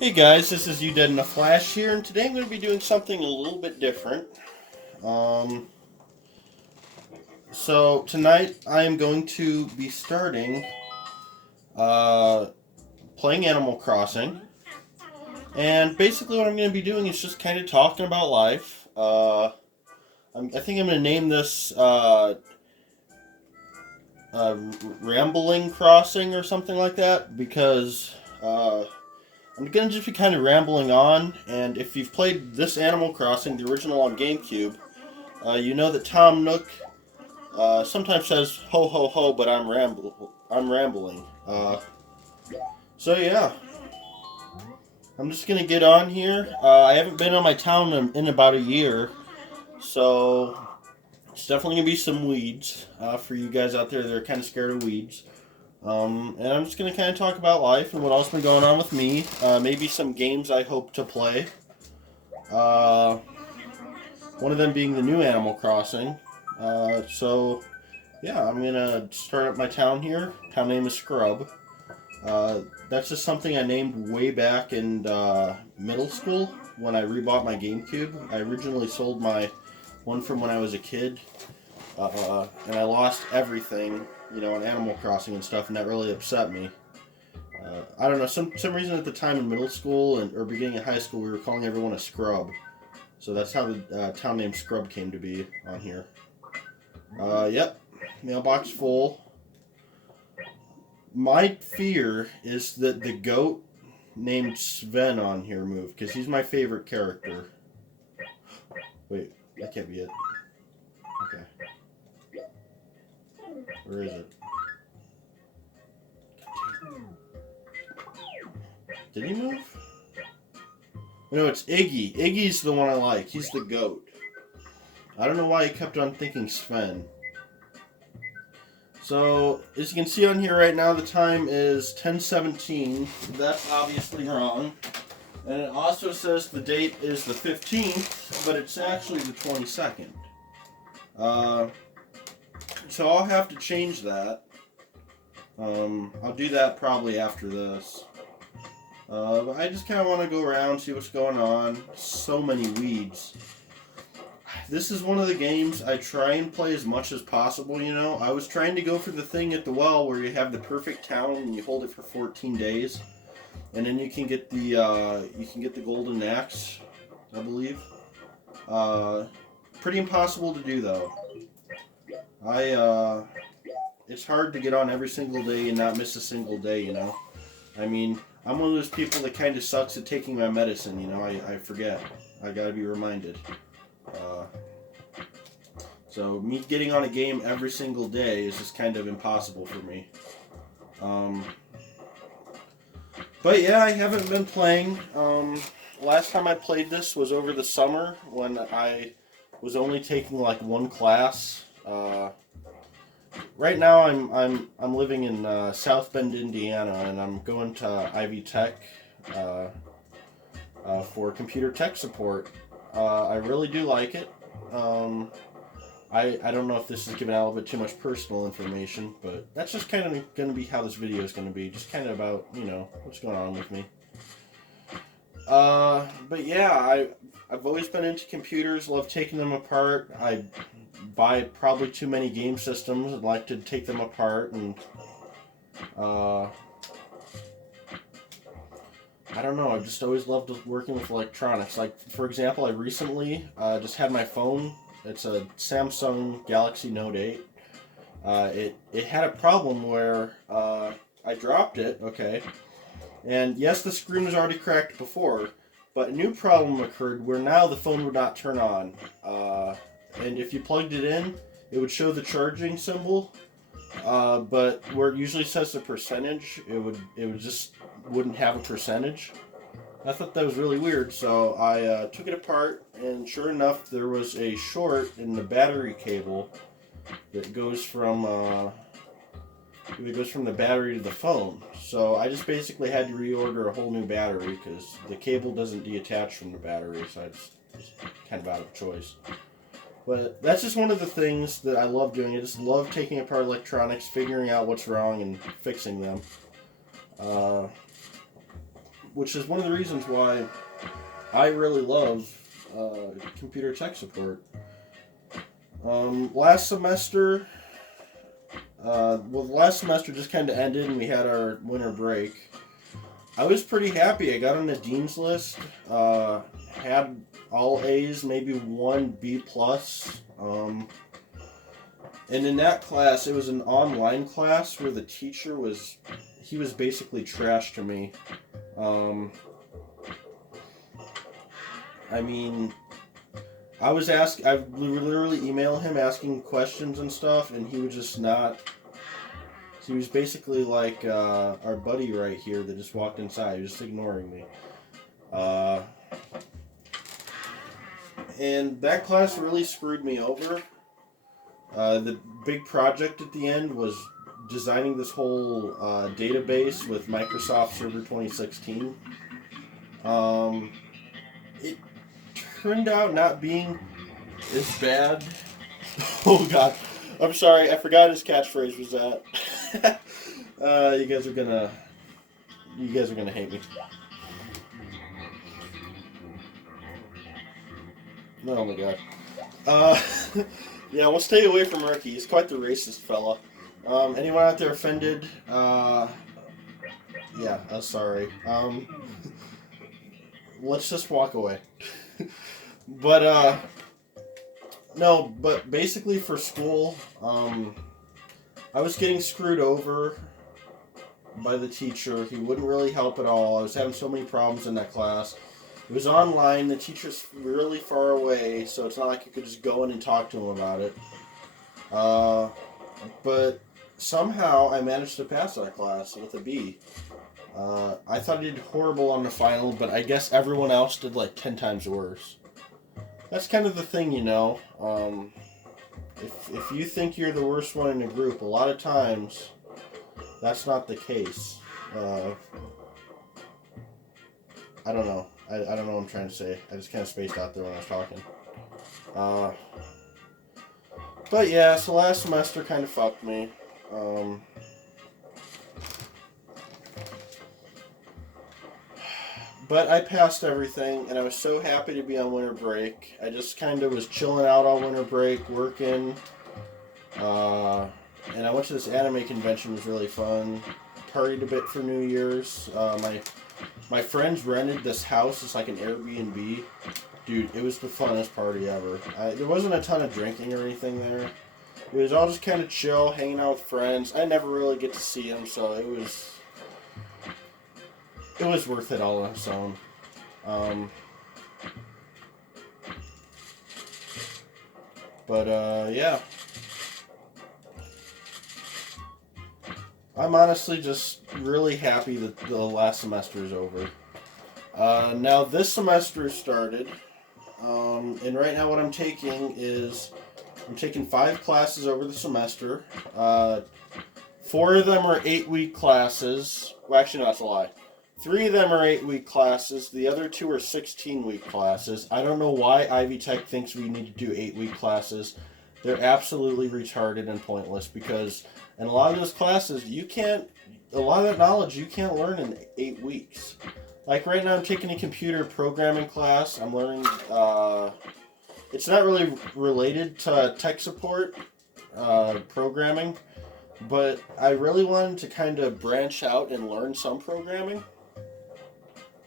Hey guys, this is udeadinaflash here, and today I'm going to be doing something a little bit different. Um, so tonight I am going to be starting uh, playing Animal Crossing, and basically what I'm going to be doing is just kind of talking about life. I think I'm going to name this uh, Rambling Crossing or something like that because I'm going to just be kind of rambling on, and if you've played this Animal Crossing, the original on GameCube, you know that Tom Nook sometimes says "ho ho ho," but I'm rambling. So yeah, I'm just gonna get on here. I haven't been on my town in about a year, so it's definitely gonna be some weeds for you guys out there that are kind of scared of weeds. And I'm just gonna kind of talk about life and what else been going on with me. Maybe some games I hope to play. Uh, One of them being the new Animal Crossing. So yeah, I'm gonna start up my town here. Town name is Scrub. That's just something I named way back in middle school when I rebought my GameCube. I originally sold my one from when I was a kid, and I lost everything, on Animal Crossing and stuff, and that really upset me. I don't know, some reason at the time in middle school or beginning of high school, we were calling everyone a scrub. So that's how the town name Scrub came to be on here. Yep, mailbox full. My fear is that the goat named Sven on here moved, because he's my favorite character. Wait, that can't be it. Okay. Where is it? Did he move? No, it's Iggy. Iggy's the one I like. He's the goat. I don't know why he kept on thinking Sven. So, as you can see on here right now, the time is 10:17. That's obviously wrong. And it also says the date is the 15th, but it's actually the 22nd. So I'll have to change that. I'll do that probably after this. But I just kind of want to go around, see what's going on. So many weeds. This is one of the games I try and play as much as possible, I was trying to go for the thing at the well where you have the perfect town and you hold it for 14 days. And then you can get the golden axe, I believe. Pretty impossible to do though. It's hard to get on every single day and not miss a single day, I mean, I'm one of those people that kind of sucks at taking my medicine, I forget. I gotta be reminded. So me getting on a game every single day is just kind of impossible for me. But yeah, I haven't been playing. Last time I played this was over the summer when I was only taking like one class. Right now I'm living in South Bend, Indiana, and I'm going to Ivy Tech for computer tech support. I really do like it. I don't know if this is giving out a little bit too much personal information, but that's just kind of going to be how this video is going to be. Just kind of about, what's going on with me. But yeah, I've always been into computers, love taking them apart. I buy probably too many game systems and like to take them apart, and I don't know, I've just always loved working with electronics. Like, for example, I recently just had my phone. It's a Samsung Galaxy Note 8. It had a problem where I dropped it, okay, and yes, the screen was already cracked before, but a new problem occurred where now the phone would not turn on. And if you plugged it in, it would show the charging symbol, but where it usually says the percentage, it would just wouldn't have a percentage. I thought that was really weird, so I took it apart, and sure enough, there was a short in the battery cable that goes from the battery to the phone. So I just basically had to reorder a whole new battery because the cable doesn't detach from the battery, so I just kind of out of choice. But that's just one of the things that I love doing. I just love taking apart electronics, figuring out what's wrong, and fixing them. which is one of the reasons why I really love computer tech support. Last semester, last semester just kind of ended and we had our winter break. I was pretty happy. I got on the dean's list. Had all A's, maybe one B plus. And in that class, it was an online class where the teacher was basically trash to me. I mean, I literally emailed him asking questions and stuff, and he would just not. He was basically like our buddy right here that just walked inside. He was just ignoring me. And that class really screwed me over. The big project at the end was designing this whole database with Microsoft Server 2016. It turned out not being as bad. Oh god, I'm sorry, I forgot his catchphrase was that. You guys are gonna hate me. Oh my god. Yeah, we'll stay away from Ricky. He's quite the racist fella. Anyone out there offended? Yeah, sorry. Let's just walk away. But, no, but basically for school, I was getting screwed over by the teacher. He wouldn't really help at all. I was having so many problems in that class. It was online. The teacher's really far away, so it's not like you could just go in and talk to him about it. But somehow I managed to pass that class with a B. I thought I did horrible on the final, but I guess everyone else did like 10 times worse. That's kind of the thing, you know. If you think you're the worst one in the group, a lot of times that's not the case. I don't know. I don't know what I'm trying to say. I just kind of spaced out there when I was talking. But yeah, so last semester kind of fucked me. But I passed everything, and I was so happy to be on winter break. I just kind of was chilling out on winter break, working. And I went to this anime convention. It was really fun. Partied a bit for New Year's. My friends rented this house. It's like an Airbnb. Dude, it was the funnest party ever. There wasn't a ton of drinking or anything there. It was all just kind of chill, hanging out with friends. I never really get to see them, so it was worth it all on its own. Yeah. I'm honestly just really happy that the last semester is over. Now this semester started, and right now what I'm taking is, I'm taking 5 classes over the semester. 4 of them are 8-week classes. Well, actually, no, that's a lie. 3 of them are 8-week classes. The other 2 are 16-week classes. I don't know why Ivy Tech thinks we need to do 8-week classes. They're absolutely retarded and pointless, because in a lot of those classes, a lot of that knowledge you can't learn in 8 weeks. Like right now I'm taking a computer programming class. I'm learning, it's not really related to tech support, programming, but I really wanted to kind of branch out and learn some programming.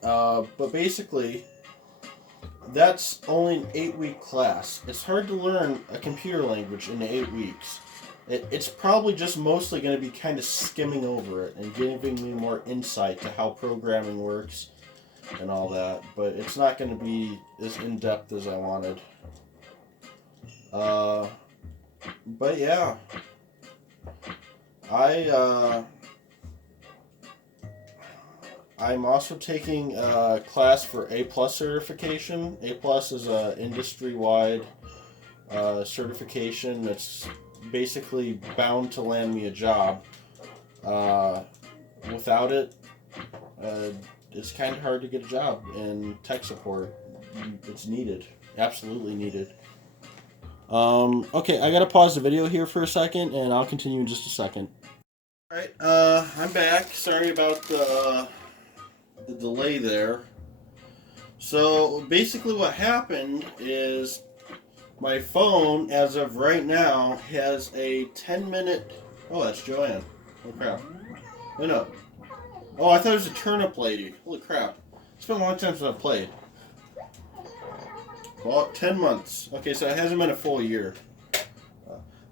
But basically, that's only an 8-week class. It's hard to learn a computer language in 8 weeks. It's probably just mostly going to be kind of skimming over it and giving me more insight to how programming works and all that. But it's not going to be as in-depth as I wanted. But yeah. I'm also taking a class for A+ certification. A+ is a industry-wide certification that's basically bound to land me a job. Without it, it's kind of hard to get a job in tech support. It's needed. Absolutely needed. Okay, I gotta pause the video here for a second, and I'll continue in just a second. Alright, I'm back. Sorry about the delay there. So basically what happened is my phone, as of right now, has a 10-minute... Oh, that's Joanne. Oh, crap. No. Oh, I thought it was a turnip lady. Holy crap. It's been a long time since I've played. Well, 10 months. Okay, so it hasn't been a full year.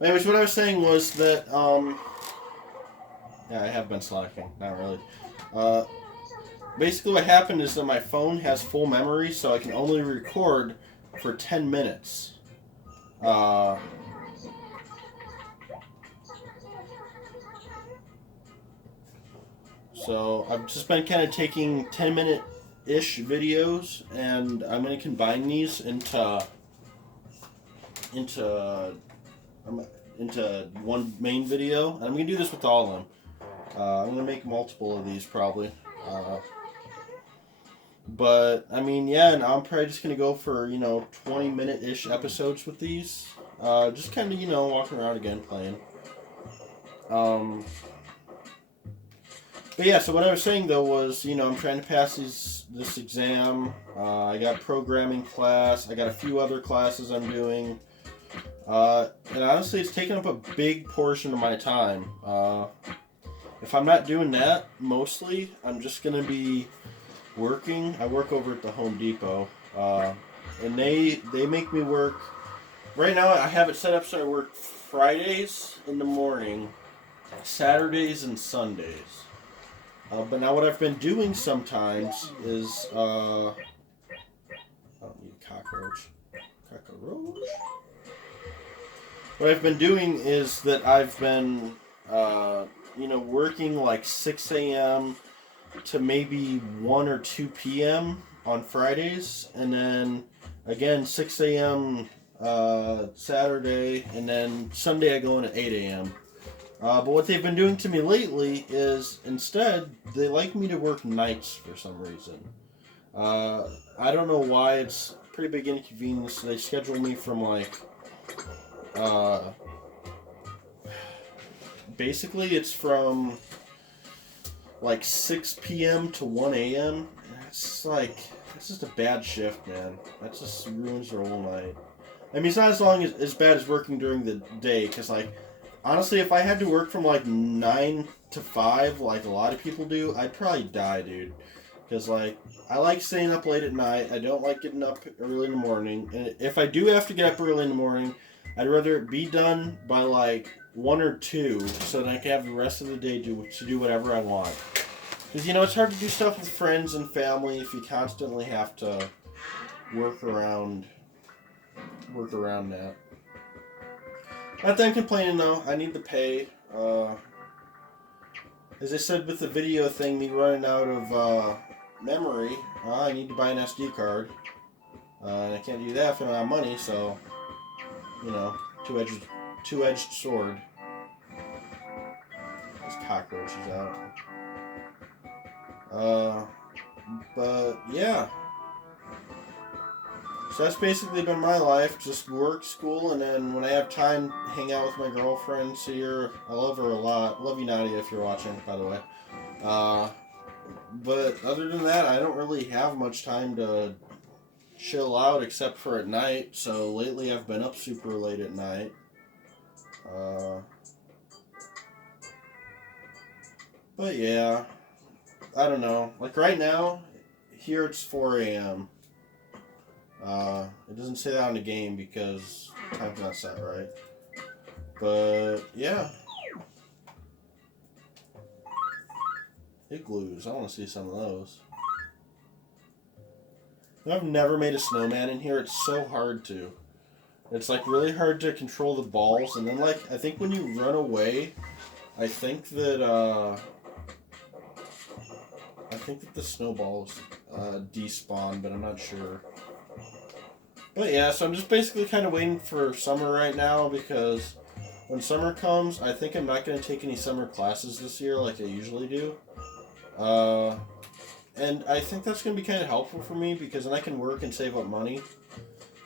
Anyways, what I was saying was that, yeah, I have been slacking. Not really. Basically what happened is that my phone has full memory, so I can only record for 10 minutes. So I've just been kind of taking 10-minute-ish videos, and I'm going to combine these into one main video. And I'm going to do this with all of them. I'm going to make multiple of these probably. But, I mean, yeah, and I'm probably just going to go for, 20-minute-ish episodes with these. Just kind of, walking around again, playing. But yeah, so what I was saying, though, was, I'm trying to pass this exam. I got programming class. I got a few other classes I'm doing. And honestly, it's taken up a big portion of my time. If I'm not doing that, mostly, I'm just going to be working. I work over at the Home Depot, and they make me work. Right now I have it set up so I work Fridays in the morning, Saturdays and Sundays. But now what I've been doing sometimes is I don't need a cockroach. What I've been doing is that I've been working like 6 a.m. to maybe 1 or 2 p.m. on Fridays, and then again 6 a.m. Saturday, and then Sunday I go in at 8 a.m. But what they've been doing to me lately is instead they like me to work nights for some reason. I don't know why. It's pretty big inconvenience. They schedule me from basically it's from 6 p.m. to 1 a.m. It's just a bad shift, man. That just ruins your whole night. I mean, it's not as bad as working during the day, because, honestly, if I had to work from, 9 to 5, like a lot of people do, I'd probably die, dude. Because, I like staying up late at night. I don't like getting up early in the morning. And if I do have to get up early in the morning, I'd rather it be done by, 1 or 2, so that I can have the rest of the day to do whatever I want. Because, it's hard to do stuff with friends and family if you constantly have to work around that. Not that I'm complaining, though. I need the pay. As I said with the video thing, me running out of memory, I need to buy an SD card. And I can't do that if I don't have money, so, two-edged sword. There's cockroaches out. But yeah. So that's basically been my life. Just work, school, and then when I have time, hang out with my girlfriend, see her. I love her a lot. Love you, Nadia, if you're watching, by the way. But other than that, I don't really have much time to chill out except for at night. So lately I've been up super late at night. But yeah, I don't know. Right now, here it's 4 a.m. It doesn't say that on the game because time's not set right. But yeah. Igloos. I want to see some of those. I've never made a snowman in here. It's so hard to. It's really hard to control the balls, and then I think when you run away, I think that the snowballs despawn, but I'm not sure. But yeah, so I'm just basically kind of waiting for summer right now, because when summer comes, I think I'm not going to take any summer classes this year like I usually do. And I think that's going to be kind of helpful for me, because then I can work and save up money.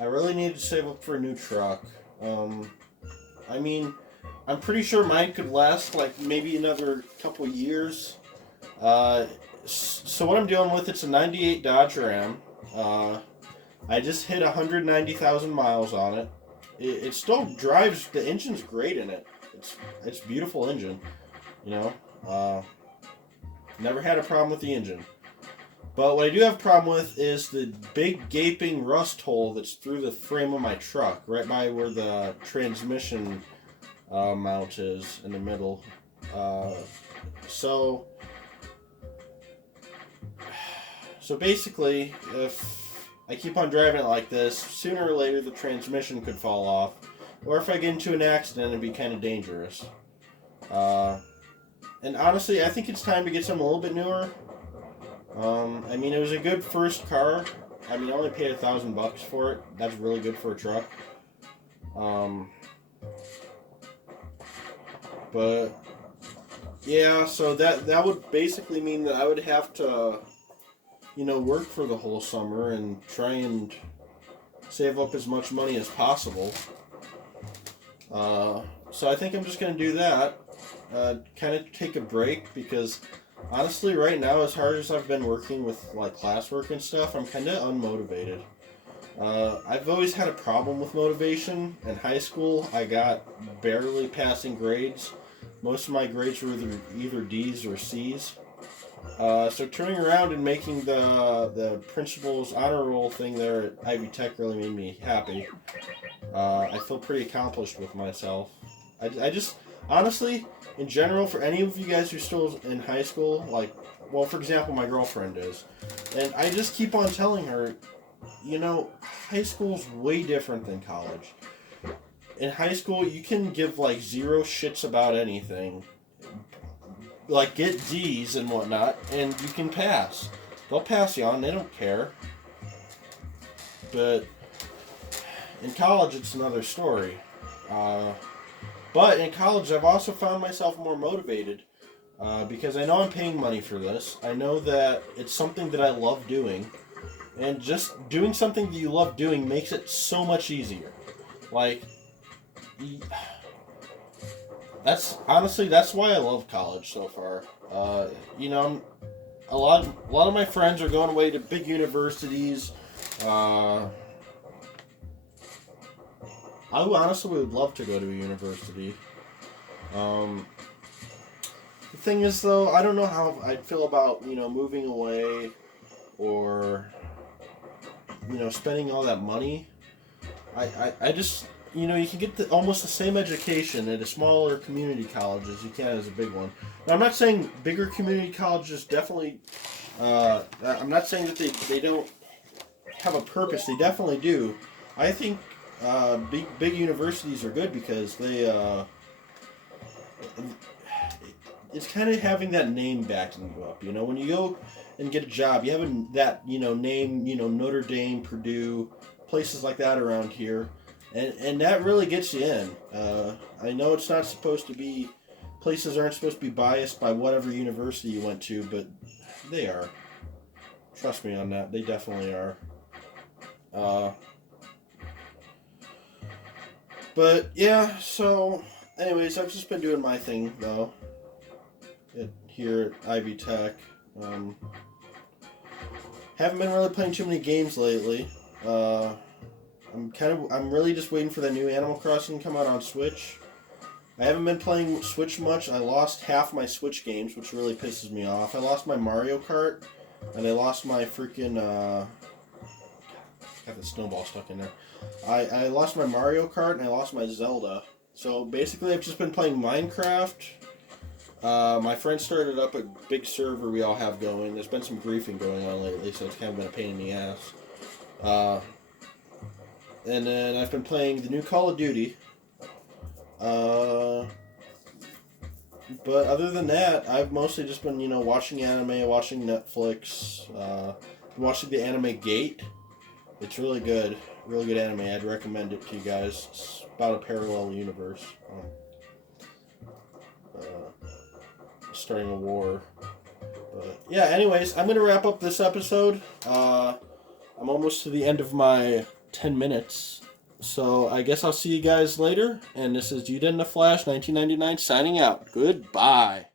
I really need to save up for a new truck. I mean, I'm pretty sure mine could last maybe another couple years. So what I'm dealing with, it's a 98 Dodge Ram. I just hit 190,000 miles on it. It still drives, the engine's great in it. It's a beautiful engine, you know. Never had a problem with the engine. But what I do have a problem with is the big gaping rust hole that's through the frame of my truck, right by where the transmission mount is in the middle. So basically, if I keep on driving it like this, sooner or later the transmission could fall off. Or if I get into an accident, it'd be kind of dangerous. And honestly, I think it's time to get something a little bit newer. I mean, it was a good first car. I mean, I only paid $1,000 for it. That's really good for a truck. But yeah, so that would basically mean that I would have to, you know, work for the whole summer and try and save up as much money as possible. So I think I'm just gonna do that. Kind of take a break because honestly, right now, as hard as I've been working with like classwork and stuff, I'm kind of unmotivated. I've always had a problem with motivation. In high school, I got barely passing grades. Most of my grades were either D's or C's. So turning around and making the principal's honor roll thing there at Ivy Tech really made me happy. I feel pretty accomplished with myself. I just, honestly, in general, for any of you guys who are still in high school, like, well, for example, my girlfriend is, and I just keep on telling her, you know, high school's way different than college. In high school, you can give, like, zero shits about anything. Like, get D's and whatnot, and you can pass. They'll pass you on, they don't care. But in college, it's another story. But in college, I've also found myself more motivated because I know I'm paying money for this. I know that it's something that I love doing. And just doing something that you love doing makes it so much easier. Like, that's why I love college so far. You know, a lot of my friends are going away to big universities. I honestly would love to go to a university. The thing is, though, I don't know how I'd feel about, you know, moving away or, you know, spending all that money. I just, you know, you can get almost the same education at a smaller community college as you can as a big one. Now, I'm not saying bigger community colleges definitely, I'm not saying that they don't have a purpose. They definitely do. I think big universities are good because they it's kind of having that name backing you up. You know, when you go and get a job, you have that, you know, name, you know, Notre Dame, Purdue, places like that around here, and that really gets you in. I know it's not supposed to be, places aren't supposed to be biased by whatever university you went to, but they are. Trust me on that, they definitely are. But yeah, so anyways, I've just been doing my thing though. Here at Ivy Tech. Haven't been really playing too many games lately. I'm really just waiting for the new Animal Crossing to come out on Switch. I haven't been playing Switch much. I lost half my Switch games, which really pisses me off. I lost my Mario Kart, and I lost my freaking got the snowball stuck in there. I lost my Mario Kart and I lost my Zelda. So basically, I've just been playing Minecraft. My friend started up a big server we all have going. There's been some griefing going on lately, so it's kind of been a pain in the ass. And then I've been playing the new Call of Duty. But other than that, I've mostly just been, you know, watching anime, watching Netflix, watching the anime Gate. It's really good anime. I'd recommend it to you guys. It's about a parallel universe. Starting a war. But yeah, anyways, I'm going to wrap up this episode. I'm almost to the end of my 10 minutes. So I guess I'll see you guys later. And this is udeadinaflash 1999 signing out. Goodbye.